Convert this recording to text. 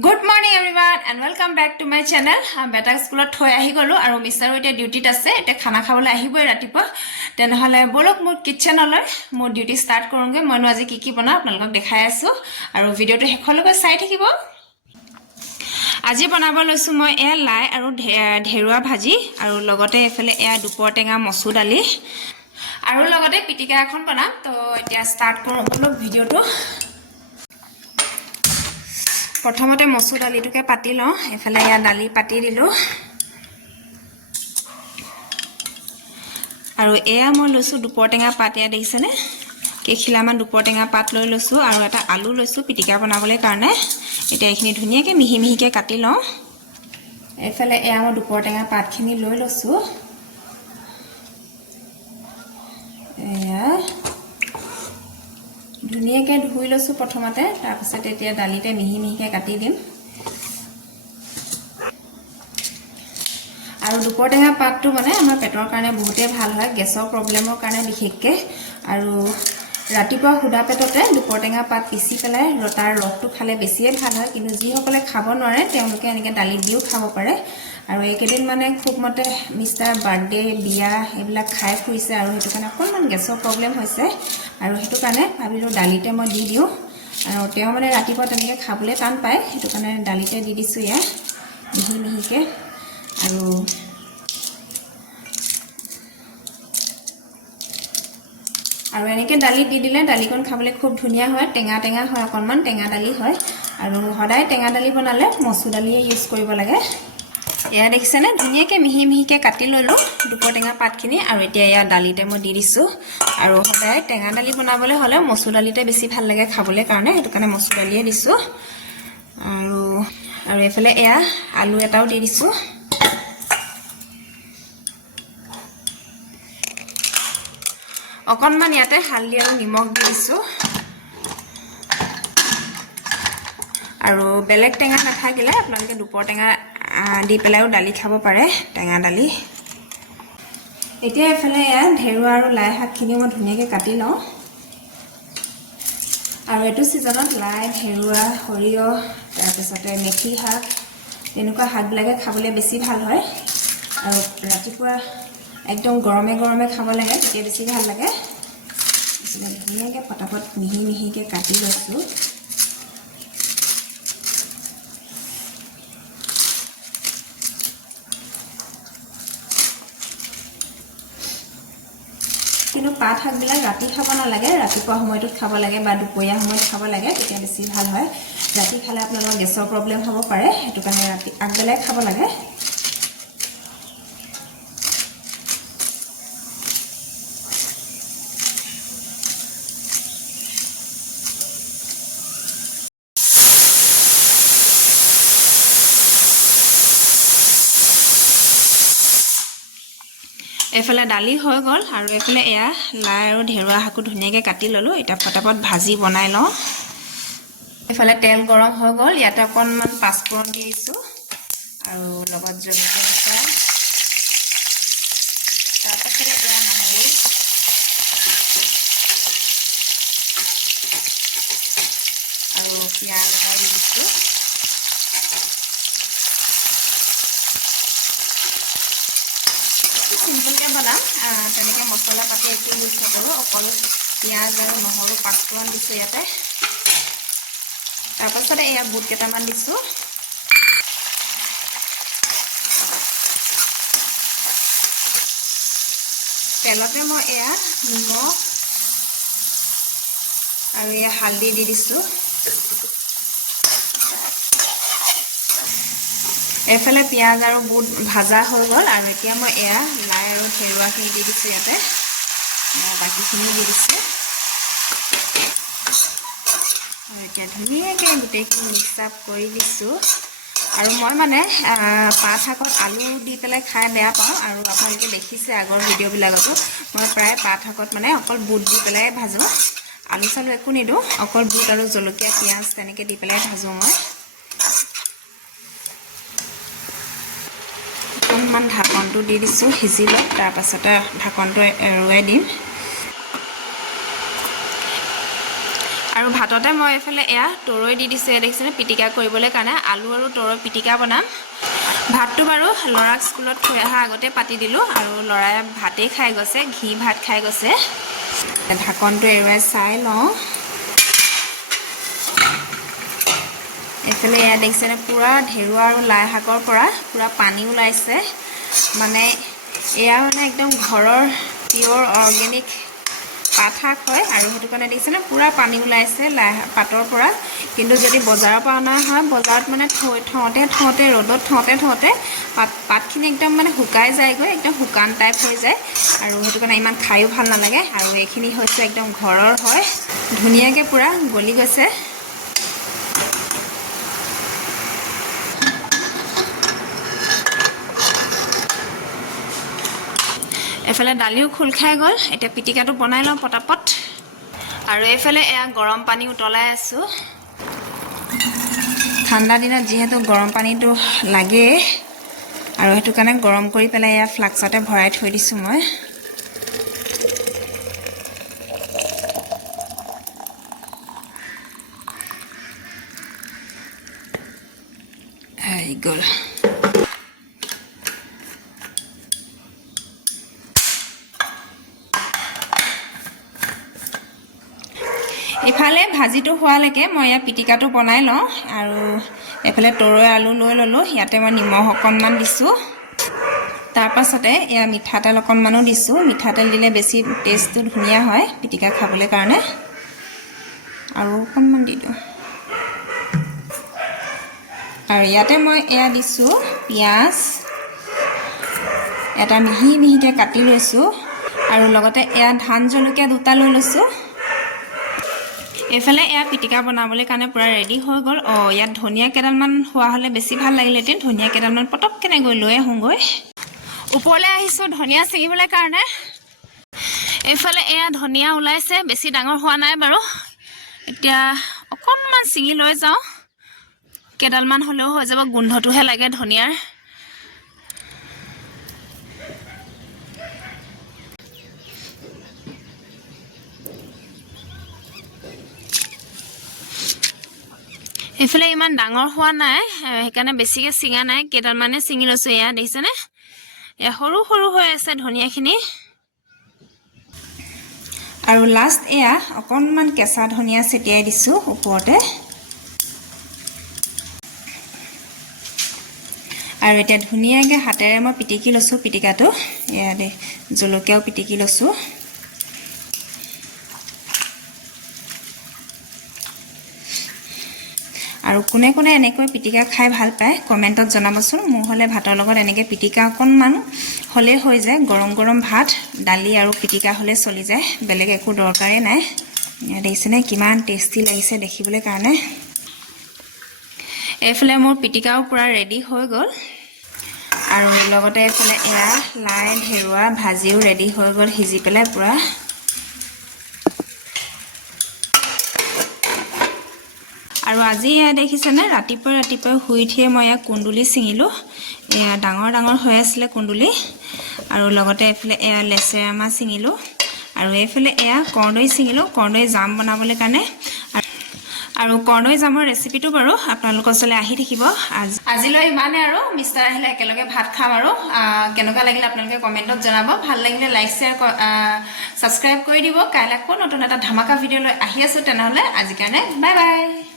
Good morning everyone and welcome back to my channel. Beta school thoi ahi golo aru Mr. Ite duty ase ete khana khabole ahiboi ratipa tenhale bolok mur kitchen olor mur duty start korunge moi no aji ki bana apnalok dekhai asu aru video to hekhologe sai thakibo আজি বনাব লৈছো মই এ লাই আৰু ঢেৰুৱা ভাজি আৰু লগতে এফালে এয়া দুপৰ টেঙা মসুৰ দালি আৰু লগতে পিটিকা এখন বনাম তো এতিয়া স্টাৰ্ট কৰো বলক ভিডিওটো প্ৰথমতে মসুৰ দালিটোকে পাতি লওঁ এফালে ইয়া দালি পাতি দিলো আৰু এয়া মই লৈছো দুপৰ টেঙা পাত এয়া দেখিছেনে কেখিলামান দুপৰ টেঙা পাত লৈ লৈছো আৰু এটা আলু লৈছো পিটিকা বনাবলৈ কাৰণে এটা এখিনি ধুনিয়াকে মিহি মিহিকে কাটি লওঁ এফালে এয়া মই দুপৰ টেঙা পাতখিনি লৈ লৈছো এয়া ধুনিয়াকে ধুই লৈছো প্ৰথমতে তাৰ পিছত এতিয়া দালিতে মিহি মিহিকে কাটি দিম আৰু দুপৰ টেঙা পাতটো মানে আমাৰ পেটৰ কাৰণে বহুতে ভাল হয় গেছৰ প্ৰবলেমৰ কাৰণে বিশেষকে আৰু ৰাতিপুৱা খুদা পেটতে দুপৰ টেঙা পাত পিছি পেলাই লতাৰ ৰসটো খালে বেছিয়ে ভাল হয় কিন্তু যি সকলে খাব নোৱাৰে তেওঁলোকে এনেকে দালি দিও খাব পাৰে আৰু একেদিন মানে খুব মতে মিষ্টাৰ বাৰ্থডে বিয়া এইবিলাক খাই ফুৰিছে আৰু হেতু কাৰণে অকণমান গেছৰ প্ৰবলেম হৈছে আৰু হেতু কাৰণে ভাবিলো দালিতে মই দি দিও আৰু তেওঁ মানে ৰাতিপুৱা তেনেকে খাবলৈ টান পায় হেতু কাৰণে দালিতে দি দিছো ইয়া মিহি মিহিকে আৰু আৰু এনেকে দালি দি দিলে দালিকন খাবলৈ খুব ধুনিয়া হয় টেঙা টেঙা হয় অকণমান টেঙা দালি হয় আৰু সদায় টেঙা দালি বনালে মসুৰ দালিয়ে ইউজ কৰিব লাগে এয়া দেখিছেনে ধুনিয়াকে মিহি মিহিকে কাটি ললো দুপৰ টেঙা পাতখিনি আৰু এতিয়া ইয়া দালিতে মই দি দিছো আৰু সদায় টেঙা দালি বনাবলৈ হলে মসুৰ দালিতে বেছি ভাল লাগে খাবলৈ কাৰণে হেতু কাৰণে মসুৰ দালিয়ে দিছো আৰু এফালে এয়া আলু এটাও দি দিছো অকণমান ইয়াতে হালধি আৰু নিমখ দি দিছো আৰু বেলেগ টেঙা নাথাকিলে আপোনালোকে দুপৰ টেঙা দি পেলাইও দালি খাব পাৰে টেঙা দালি এতিয়া এফালে এয়া ঢেৰুৱা আৰু লাই শাকখিনি মই ধুনিয়াকে কাটি লওঁ আৰু এটো সিজনত লাই ঢেৰুৱা সৰিয়হ তাৰ পিছতে মেথি শাক এনেকুৱা শাকবিলাকে খাবলৈ বেছি ভাল হয় আৰু ৰাতিপুৱা একদম গৰমে গৰমে খাব লাগে তেতিয়া বেছি ভাল লাগে ধুনিয়াকে পটাপট মিহি মিহিকে কাটি লৈছো কিন্তু পাত শাকবিলাক ৰাতি খাব নালাগে ৰাতিপুৱা সময়টোত খাব লাগে বা দুপৰীয়া সময়ত খাব লাগে তেতিয়া বেছি ভাল হয় ৰাতি খালে আপোনালোকৰ গেছৰ প্ৰবলেম হ'ব পাৰে হেতু কাৰণে ৰাতি আগবেলাই খাব লাগে এফালে দালি হৈ গল আৰু এফালে এয়া লাই আৰু ঢেৰুৱা শাকু ধুনিয়াকে কাটি ললো এটা ফটাফট ভাজি বনাই লওঁ এফালে তেল গৰম হৈ গল ইয়াতে অকণমান পাঁচফোৰণ দি দিছো আৰু লগত জলকীয়া তাৰপাছতে এয়া নহৰু আৰু পিঁয়াজ দি দিছো সিম্পলকে বনাম তেনেকে মছলা পাতি একো ইউজ নকৰো অকল পিঁয়াজ আৰু নহৰু পাঁচফোৰণ দিছো ইয়াতে তাৰপাছতে এয়া বুট কেইটামান দিছো তেলতে মই এয়া নিমখ আৰু এয়া হালধি দি দিছো এফালে পিঁয়াজ আৰু বুট ভাজা হৈ গল আৰু এতিয়া মই এয়া লাই আৰু ঢেৰুৱাখিনি দি দিছো ইয়াতে বাকিখিনি দি দিছো আৰু এতিয়া ধুনীয়াকে গোটেইখিনি মিক্স আপ কৰি দিছো আৰু মই মানে পাত শাকত আলু দি পেলাই খাই বেয়া পাওঁ আৰু আপোনালোকে দেখিছে আগৰ ভিডিঅ'বিলাকতো মই প্ৰায় পাত শাকত মানে অকল বুট দি পেলাই ভাজো আলু চালু একো নিদো অকল বুট আৰু জলকীয়া পিঁয়াজ তেনেকে দি পেলাই ভাজো মই অকণমান ঢাকনটো দি দিছো সিজি লওক তাৰ পাছতে ঢাকনটো এৰুৱাই দিম আৰু ভাততে মই এফালে এয়া তৰৈ দি দিছোঁ দেখিছেনে পিটিকা কৰিবলৈ কাৰণে আলু আৰু তৰৈ পিটিকা বনাম ভাতটো বাৰু লৰাক স্কুলত থৈ অহা আগতে পাতি দিলোঁ আৰু লৰাই ভাতেই খাই গৈছে ঘি ভাত খাই গৈছে ঢাকনটো এৰুৱাই চাই লওঁ এফালে এয়া দেখিছেনে পুৰা ঢেৰুৱা আৰু লাই শাকৰ পৰা পুৰা পানী ওলাইছে মানে এয়া মানে একদম ঘৰৰ পিয়ৰ অৰ্গেনিক পাত শাক হয় আৰু সেইটো কাৰণে দেখিছেনে পুৰা পানী ওলাইছে লাই পাতৰ পৰা কিন্তু যদি বজাৰৰ পৰা অনা হয় বজাৰত মানে থওঁতে ৰ'দত থওঁতে পাতখিনি একদম মানে শুকাই যায়গৈ একদম শুকান টাইপ হৈ যায় আৰু সেইটো কাৰণে ইমান খায়ো ভাল নালাগে আৰু এইখিনি হৈছে একদম ঘৰৰ হয় ধুনীয়াকৈ পুৰা গলি গৈছে এফালে দালিও খোল খাই গ'ল এতিয়া পিটিকাটো বনাই লওঁ পটাপট আৰু এইফালে এয়া গৰম পানী উতলাই আছোঁ ঠাণ্ডা দিনত যিহেতু গৰম পানীটো লাগে আৰু সেইটো কাৰণে গৰম কৰি পেলাই এয়া ফ্লাক্সতে ভৰাই থৈ দিছোঁ মই হৈ গ'ল ইফালে ভাজিটো হোৱালৈকে মই এয়া পিটিকাটো বনাই লওঁ আৰু এফালে তৰৈ আলু লৈ ল'লোঁ ইয়াতে মই নিমখ অকণমান দিছোঁ তাৰপাছতে এয়া মিঠাতেল অকণমানো দিছোঁ মিঠাতেল দিলে বেছি টেষ্টটো ধুনীয়া হয় পিটিকা খাবলৈ কাৰণে আৰু অকণমান দি দিওঁ আৰু ইয়াতে মই এয়া দিছোঁ পিঁয়াজ এটা মিহি মিহিকৈ কাটি লৈছোঁ আৰু লগতে এয়া ধান জলকীয়া দুটা লৈ লৈছোঁ এফালে এয়া পিটিকা বনাবলৈ কাৰণে পুৰা ৰেডি হৈ গ'ল ইয়াত ধনিয়া কেইডালমান হোৱা হ'লে বেছি ভাল লাগিলেহেঁতেন ধনিয়া কেইডালমান পটককৈ গৈ লৈ আহোঁগৈ ওপৰলৈ আহিছোঁ ধনিয়া ছিঙিবলৈ কাৰণে এইফালে এয়া ধনিয়া ওলাইছে বেছি ডাঙৰ হোৱা নাই বাৰু এতিয়া অকণমান ছিঙি লৈ যাওঁ কেইডালমান হ'লেও হৈ যাব গোন্ধটোহে লাগে ধনিয়াৰ এইফালে ইমান ডাঙৰ হোৱা নাই সেইকাৰণে বেছিকৈ ছিঙা নাই কেইডালমানে ছিঙি লৈছোঁ এয়া দেখিছেনে এয়া সৰু সৰু হৈ আছে ধনিয়াখিনি আৰু লাষ্ট এয়া অকণমান কেঁচা ধনিয়া ছটিয়াই দিছোঁ ওপৰতে আৰু এতিয়া ধুনীয়াকৈ হাতেৰে মই পিটিকি লৈছোঁ পিটিকাটো এয়া দে জলকীয়াও পিটিকি লৈছোঁ আৰু কোনে কোনে এনেকৈ পিটিকা খাই ভাল পায় কমেণ্টত জনাবচোন মোৰ হ'লে ভাতৰ লগত এনেকৈ পিটিকা অকণমান হ'লে হৈ যায় গৰম গৰম ভাত দালি আৰু পিটিকা হ'লে চলি যায় বেলেগ একো দৰকাৰেই নাই দেখিছেনে কিমান টেষ্টি লাগিছে দেখিবলৈ কাৰণে এইফালে মোৰ পিটিকাও পুৰা ৰেডি হৈ গ'ল আৰু লগতে এইফালে এয়া লাই ঢেৰুৱা ভাজিও ৰেডি হৈ গ'ল সিজি পেলাই পুৰা আৰু আজি এয়া দেখিছেনে ৰাতিপুৱা শুই উঠিয়ে মই এয়া কুন্দুলি ছিঙিলোঁ এয়া ডাঙৰ ডাঙৰ হৈ আছিলে কুন্দুলি আৰু লগতে এইফালে এয়া লেচেৰা মাছ ছিঙিলোঁ আৰু এইফালে এয়া কৰ্দৈ ছিঙিলোঁ কৰ্দৈ জাম বনাবলৈ কাৰণে আৰু কৰ্দৈ জামৰ ৰেচিপিটো বাৰু আপোনালোকৰ ওচৰলৈ আহি থাকিব আজিলৈ ইমানে আৰু মিষ্টাৰ আহিলে একেলগে ভাত খাম আৰু কেনেকুৱা লাগিলে আপোনালোকে কমেণ্টত জনাব ভাল লাগিলে লাইক শ্বেয়াৰ ছাবস্ক্ৰাইব কৰি দিব কাইলৈ আকৌ নতুন এটা ধামাকা ভিডিঅ' লৈ আহি আছোঁ তেনেহ'লে আজিৰ কাৰণে বাই বাই